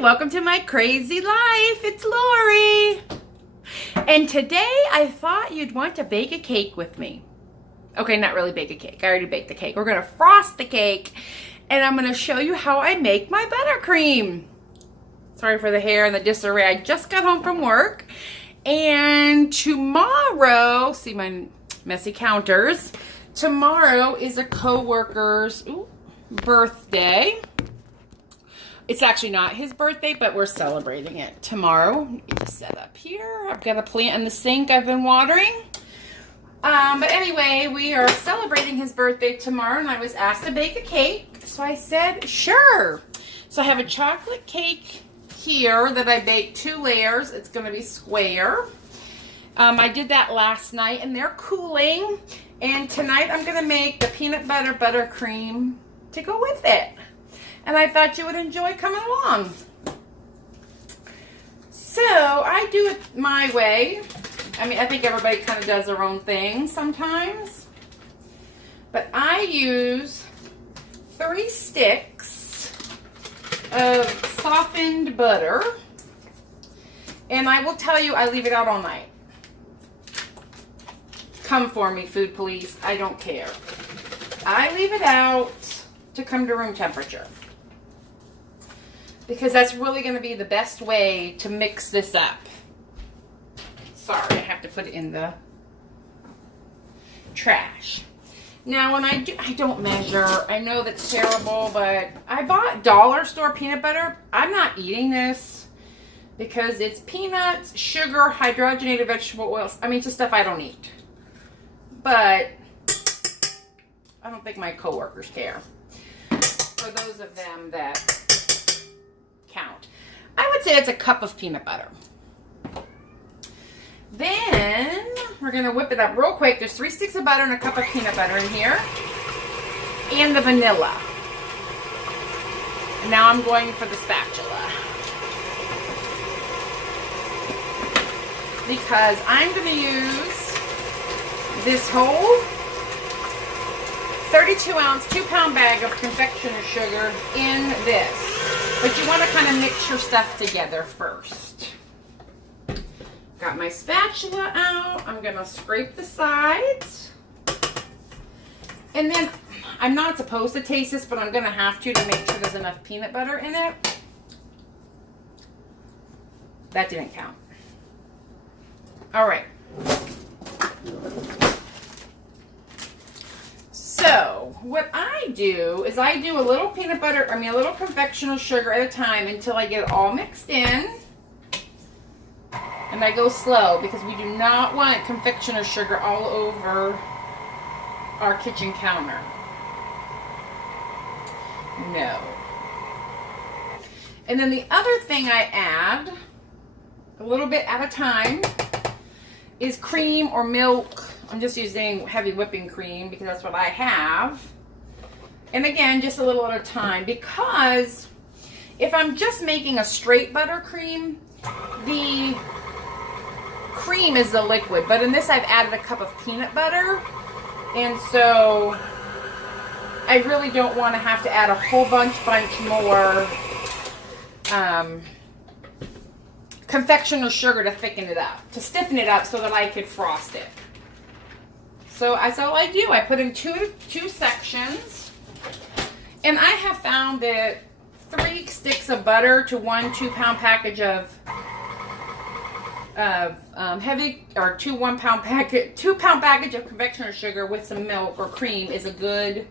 welcome to my crazy life. It's Lori. And today I thought you'd want to bake a cake with me. Okay, not really bake a cake. I already baked the cake. We're going to frost the cake and I'm going to show you how I make my buttercream. Sorry for the hair and the disarray. I just got home from work. And tomorrow, see my messy counters, tomorrow is a coworker's birthday. It's actually not his birthday, but we're celebrating it tomorrow. Get it set up here. I've got a plant in the sink I've been watering. But anyway, we are celebrating his birthday tomorrow, and I was asked to bake a cake, so I said, sure. So I have a chocolate cake here that I baked 2 layers. It's going to be square. I did that last night, and they're cooling. And tonight I'm going to make the peanut butter buttercream to go with it. And I thought you would enjoy coming along. So I do it my way. I mean, I think everybody kind of does their own thing sometimes. But I use 3 sticks of softened butter. And I will tell you, I leave it out all night. Come for me, food police. I don't care. I leave it out to come to room temperature, because that's really going to be the best way to mix this up. Sorry, I have to put it in the trash. Now, when I don't measure. I know that's terrible, but I bought dollar store peanut butter. I'm not eating this because it's peanuts, sugar, hydrogenated vegetable oils. I mean, just stuff I don't eat. But I don't think my coworkers care. For those of them that count. I would say it's a cup of peanut butter. Then we're going to whip it up real quick. There's 3 sticks of butter and a cup of peanut butter in here. And the vanilla. And now I'm going for the spatula. Because I'm going to use this whole 32-ounce, 2-pound bag of confectioner sugar in this. But you want to kind of mix your stuff together first. Got my spatula out. I'm going to scrape the sides. And then, I'm not supposed to taste this, but I'm going to have to make sure there's enough peanut butter in it. That didn't count. All right. So, what I do is I do a little a little confectional sugar at a time until I get it all mixed in. And I go slow because we do not want confectioner sugar all over our kitchen counter. No. And then the other thing I add, a little bit at a time, is cream or milk. I'm just using heavy whipping cream because that's what I have. And again, just a little at a time, because if I'm just making a straight buttercream, the cream is the liquid. But in this, I've added a cup of peanut butter. And so I really don't want to have to add a whole bunch more confectioner sugar to thicken it up, to stiffen it up so that I could frost it. So that's all I do. I put in two sections. And I have found that 3 sticks of butter to 1 2-pound package of heavy, or 2 1-pound packet, 2-pound package of confectioner sugar with some milk or cream is a good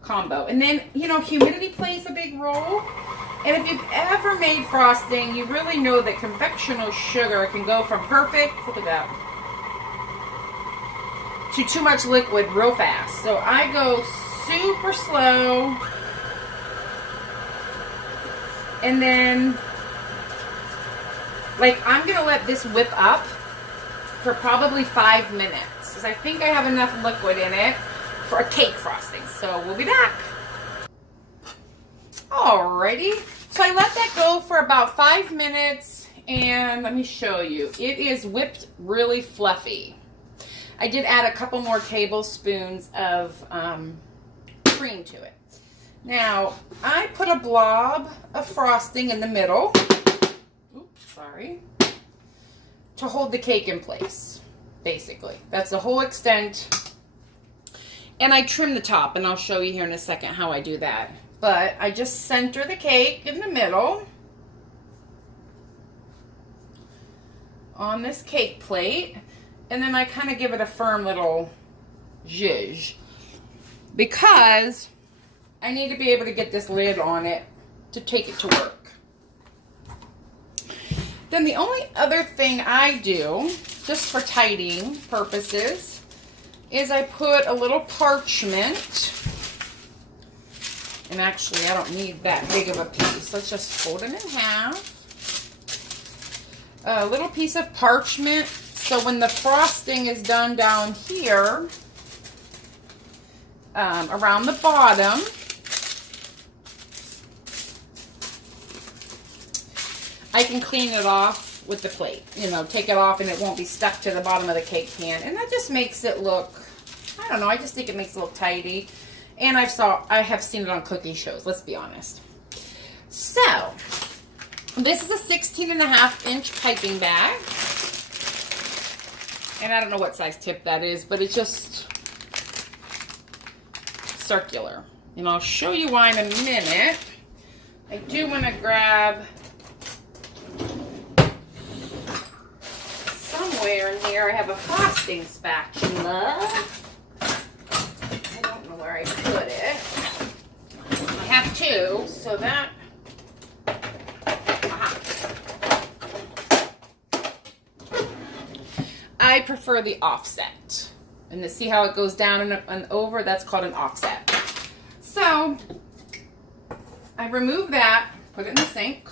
combo. And then, you know, humidity plays a big role. And if you've ever made frosting, you really know that confectioner sugar can go from perfect, look at that, to too much liquid real fast. So I go super slow. And then, like, I'm going to let this whip up for probably 5 minutes, because I think I have enough liquid in it for a cake frosting. So we'll be back. Alrighty. So I let that go for about 5 minutes, and let me show you. It is whipped really fluffy. I did add a couple more tablespoons of cream to it. Now, I put a blob of frosting in the middle. Oops, sorry. To hold the cake in place, basically. That's the whole extent. And I trim the top, and I'll show you here in a second how I do that. But I just center the cake in the middle on this cake plate, and then I kind of give it a firm little zhuzh because I need to be able to get this lid on it to take it to work. Then the only other thing I do, just for tidying purposes, is I put a little parchment. And actually, I don't need that big of a piece. Let's just fold it in half. A little piece of parchment, so when the frosting is done down here, around the bottom, I can clean it off with the plate. You know, take it off and it won't be stuck to the bottom of the cake pan. And that just makes it look, I don't know, I just think it makes it look tidy. And I have seen it on cooking shows, let's be honest. So, this is a 16.5-inch piping bag. And I don't know what size tip that is, but it's just circular. And I'll show you why in a minute. I do want to grab somewhere in here. I have a frosting spatula. I don't know where I put it. I have two, so that... I prefer the offset. And to see how it goes down and over, that's called an offset. So, I remove that, put it in the sink.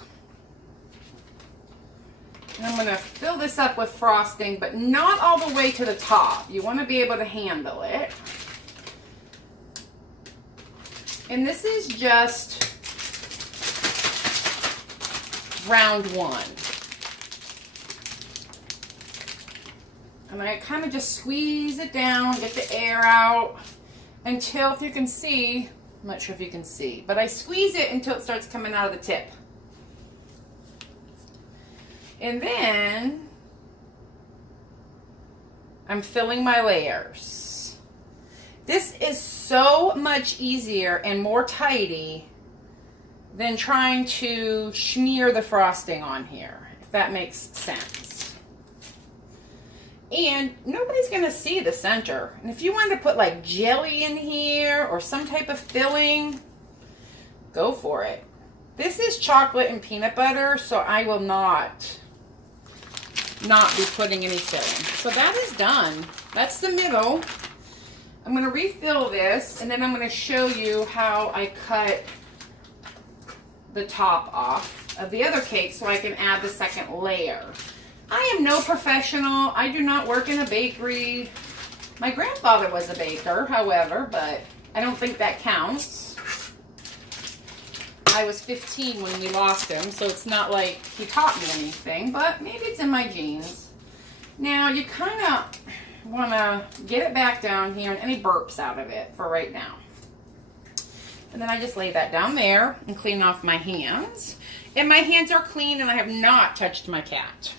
And I'm going to fill this up with frosting, but not all the way to the top. You want to be able to handle it. And this is just round one. And I kind of just squeeze it down, get the air out until, if you can see, I'm not sure if you can see, but I squeeze it until it starts coming out of the tip. And then I'm filling my layers. This is so much easier and more tidy than trying to smear the frosting on here, if that makes sense. And nobody's going to see the center. And if you wanted to put like jelly in here or some type of filling, go for it. This is chocolate and peanut butter, so I will not be putting any filling. So that is done. That's the middle. I'm going to refill this, and then I'm going to show you how I cut the top off of the other cake so I can add the second layer. I am no professional. I do not work in a bakery. My grandfather was a baker, however, but I don't think that counts. I was 15 when we lost him, so it's not like he taught me anything, but maybe it's in my genes. Now, you kind of want to get it back down here and any burps out of it for right now. And then I just lay that down there and clean off my hands. And my hands are clean, and I have not touched my cat.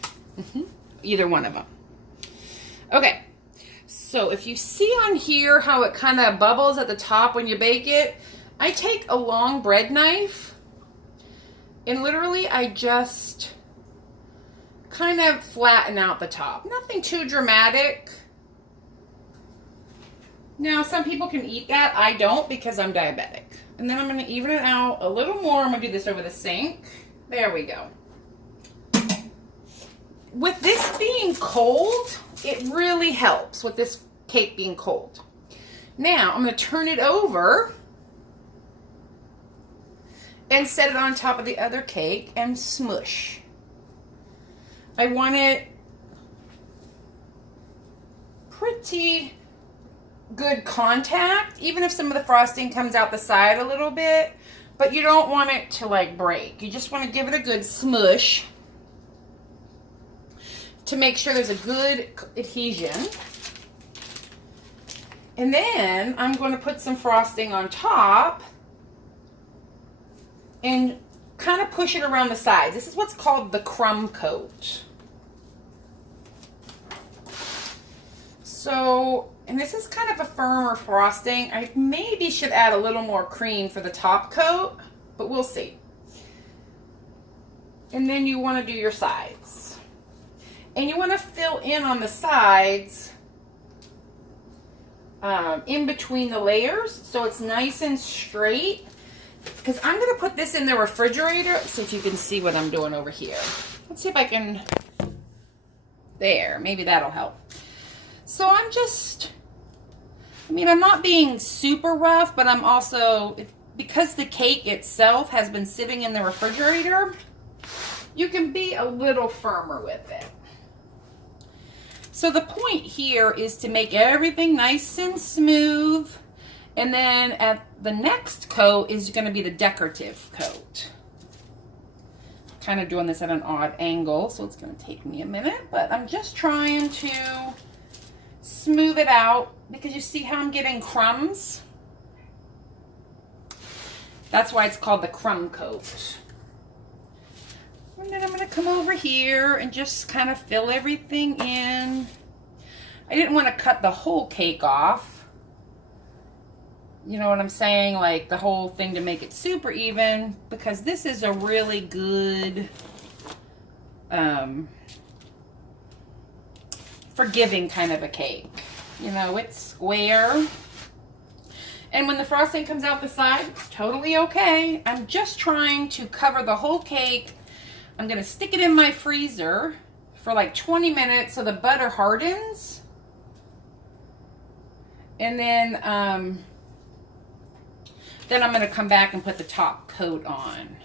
Either one of them. Okay, so if you see on here how it kind of bubbles at the top when you bake it, I take a long bread knife and literally I just kind of flatten out the top. Nothing too dramatic. Now, some people can eat that. I don't because I'm diabetic. And then I'm going to even it out a little more. I'm going to do this over the sink. There we go. With this being cold, it really helps with this cake being cold. Now, I'm going to turn it over and set it on top of the other cake and smush. I want it pretty good contact, even if some of the frosting comes out the side a little bit, but you don't want it to like break. You just want to give it a good smush to make sure there's a good adhesion. And then I'm going to put some frosting on top and kind of push it around the sides. This is what's called the crumb coat. So, and this is kind of a firmer frosting. I maybe should add a little more cream for the top coat, but we'll see. And then you want to do your sides. And you want to fill in on the sides in between the layers so it's nice and straight. Because I'm going to put this in the refrigerator. See if you can see what I'm doing over here. Let's see if I can. There, maybe that'll help. So I'm not being super rough, but I'm also, because the cake itself has been sitting in the refrigerator, you can be a little firmer with it. So the point here is to make everything nice and smooth. And then at the next coat is going to be the decorative coat. Kind of doing this at an odd angle, so it's going to take me a minute. But I'm just trying to smooth it out because you see how I'm getting crumbs? That's why it's called the crumb coat. And then I'm going to come over here and just kind of fill everything in. I didn't want to cut the whole cake off. You know what I'm saying? Like the whole thing to make it super even, because this is a really good forgiving kind of a cake. You know, it's square. And when the frosting comes out the side, totally okay. I'm just trying to cover the whole cake. I'm going to stick it in my freezer for like 20 minutes so the butter hardens. And then I'm going to come back and put the top coat on.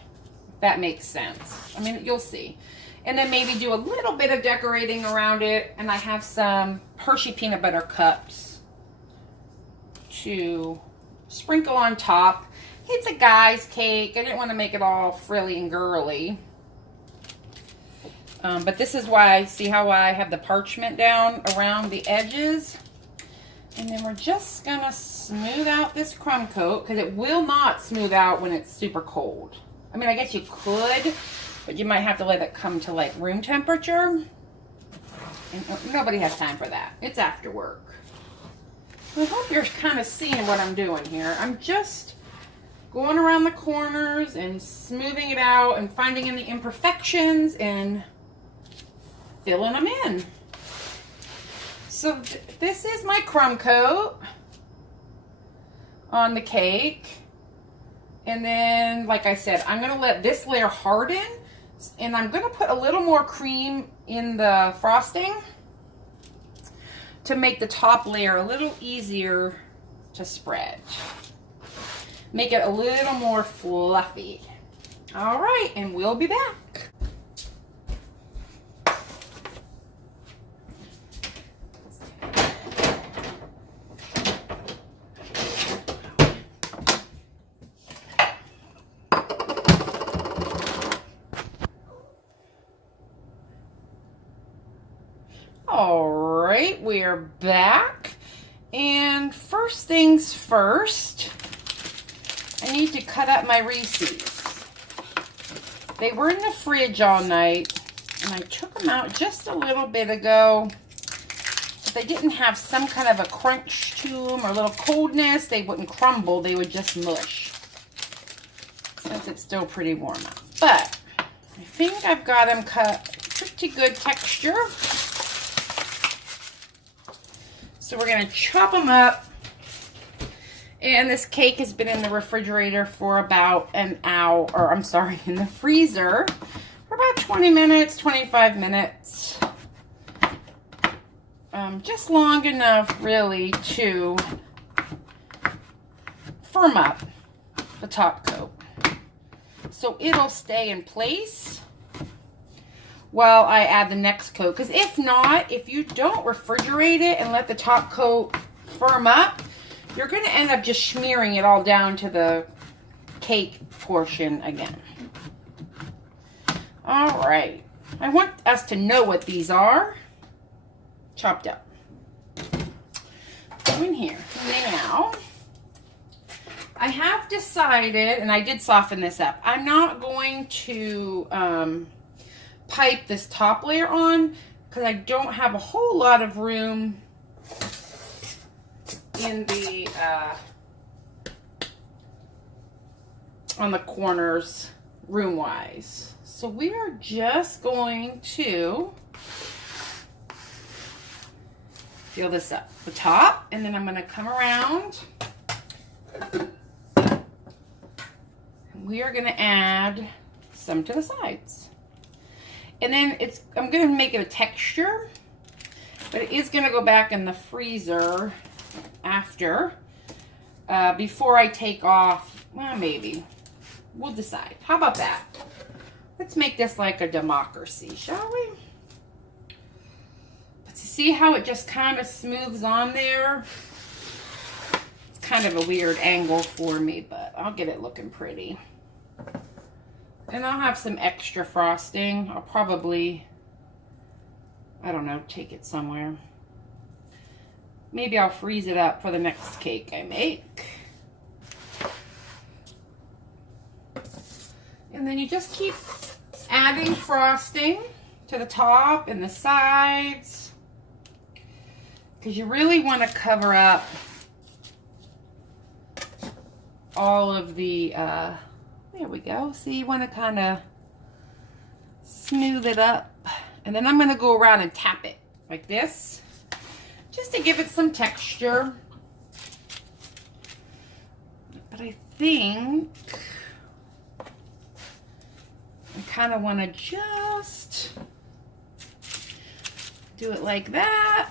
If that makes sense. I mean, you'll see. And then maybe do a little bit of decorating around it. And I have some Hershey peanut butter cups to sprinkle on top. It's a guy's cake. I didn't want to make it all frilly and girly. But this is why, see how I have the parchment down around the edges? And then we're just going to smooth out this crumb coat because it will not smooth out when it's super cold. I mean, I guess you could, but you might have to let it come to like room temperature. And nobody has time for that. It's after work. I hope you're kind of seeing what I'm doing here. I'm just going around the corners and smoothing it out and finding any imperfections and filling them in. So this is my crumb coat on the cake. And then, like I said, I'm going to let this layer harden. And I'm going to put a little more cream in the frosting to make the top layer a little easier to spread. Make it a little more fluffy. All right, and we'll be back. All right, we are back. And first things first, I need to cut up my Reese's. They were in the fridge all night, and I took them out just a little bit ago. If they didn't have some kind of a crunch to them or a little coldness, they wouldn't crumble, they would just mush. Since it's still pretty warm out. But I think I've got them cut pretty good texture. So we're going to chop them up. And this cake has been in the refrigerator for about an hour, or I'm sorry, in the freezer for about 20 minutes, 25 minutes. Just long enough, really, to firm up the top coat. So it'll stay in place while I add the next coat. Because if not, if you don't refrigerate it and let the top coat firm up, you're going to end up just smearing it all down to the cake portion again. All right. I want us to know what these are. Chopped up. Go in here. Now, I have decided, and I did soften this up, I'm not going to pipe this top layer on because I don't have a whole lot of room in the on the corners room wise. So we are just going to fill this up the top, and then I'm going to come around. We are going to add some to the sides. And then I'm going to make it a texture, but it is going to go back in the freezer after, before I take off. Well, maybe. We'll decide. How about that? Let's make this like a democracy, shall we? But to see how it just kind of smooths on there. It's kind of a weird angle for me, but I'll get it looking pretty. And I'll have some extra frosting. I'll probably, I don't know, take it somewhere. Maybe I'll freeze it up for the next cake I make. And then you just keep adding frosting to the top and the sides, because you really want to cover up all of the, there we go. See, you want to kind of smooth it up. And then I'm going to go around and tap it like this, just to give it some texture. But I think I kind of want to just do it like that.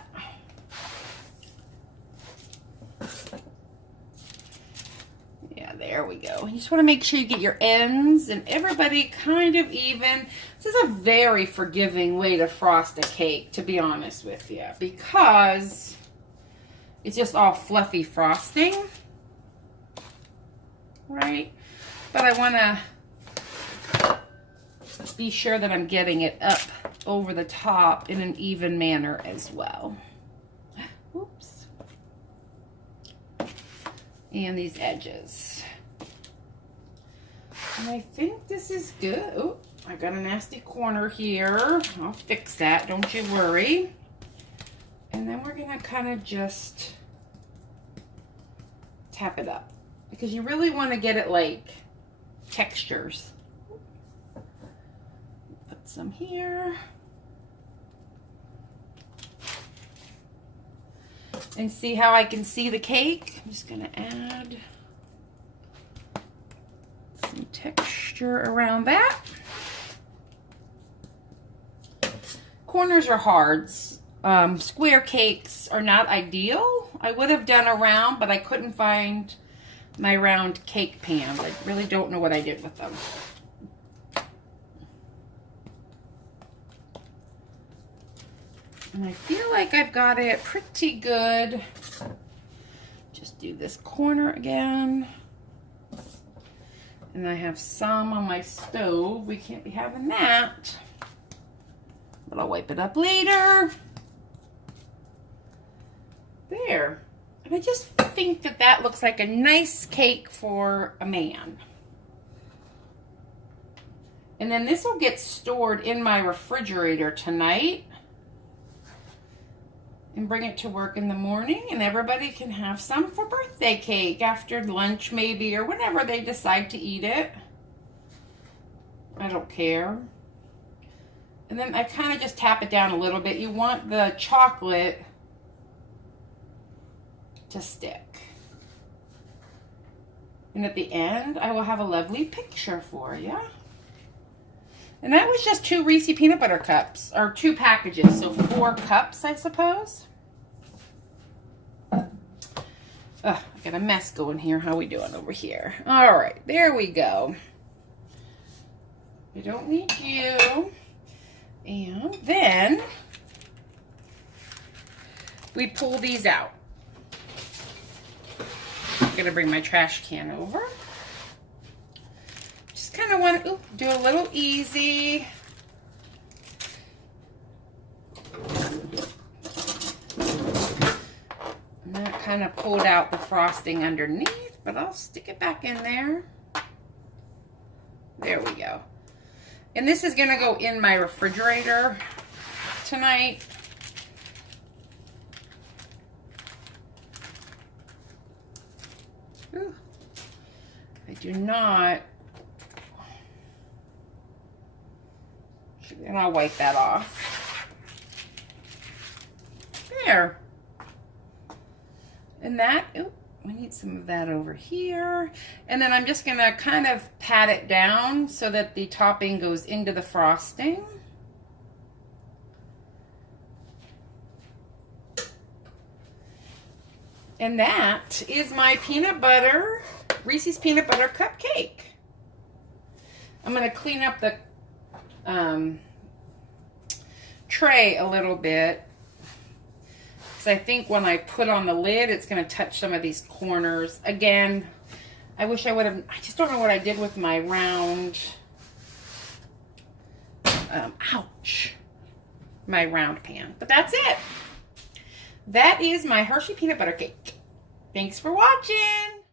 Yeah, there we go. You just want to make sure you get your ends and everybody kind of even. This is a very forgiving way to frost a cake, to be honest with you, because it's just all fluffy frosting, right? But I want to be sure that I'm getting it up over the top in an even manner as well. Oops. And these edges. And I think this is good. Oh, I got a nasty corner here. I'll fix that, don't you worry. And then we're gonna kind of just tap it up, because you really want to get it like textures. Some here. And see how I can see the cake? I'm just going to add some texture around that. Corners are hard. Square cakes are not ideal. I would have done a round, but I couldn't find my round cake pan. I really don't know what I did with them. And I feel like I've got it pretty good. Just do this corner again. And I have some on my stove. We can't be having that. But I'll wipe it up later. There. And I just think that that looks like a nice cake for a man. And then this will get stored in my refrigerator tonight. And bring it to work in the morning, and everybody can have some for birthday cake after lunch maybe, or whenever they decide to eat it. I don't care. And then I kind of just tap it down a little bit. You want the chocolate to stick. And at the end, I will have a lovely picture for you. And that was just 2 Reese peanut butter cups, or 2 packages, so 4 cups, I suppose. I got a mess going here. How we doing over here? All right, there we go. We don't need you. And then we pull these out. I'm gonna bring my trash can over. Just kind of want to do a little easy. And that kind of pulled out the frosting underneath, but I'll stick it back in there. There we go. And this is going to go in my refrigerator tonight. Ooh. I do not. And I'll wipe that off. There. And that, ooh, we need some of that over here. And then I'm just going to kind of pat it down so that the topping goes into the frosting. And that is my peanut butter, Reese's peanut butter cupcake. I'm going to clean up the tray a little bit. I think when I put on the lid, it's going to touch some of these corners. Again, I wish I would have, I just don't know what I did with my round, ouch, my round pan. But that's it. That is my Hershey peanut butter cake. Thanks for watching.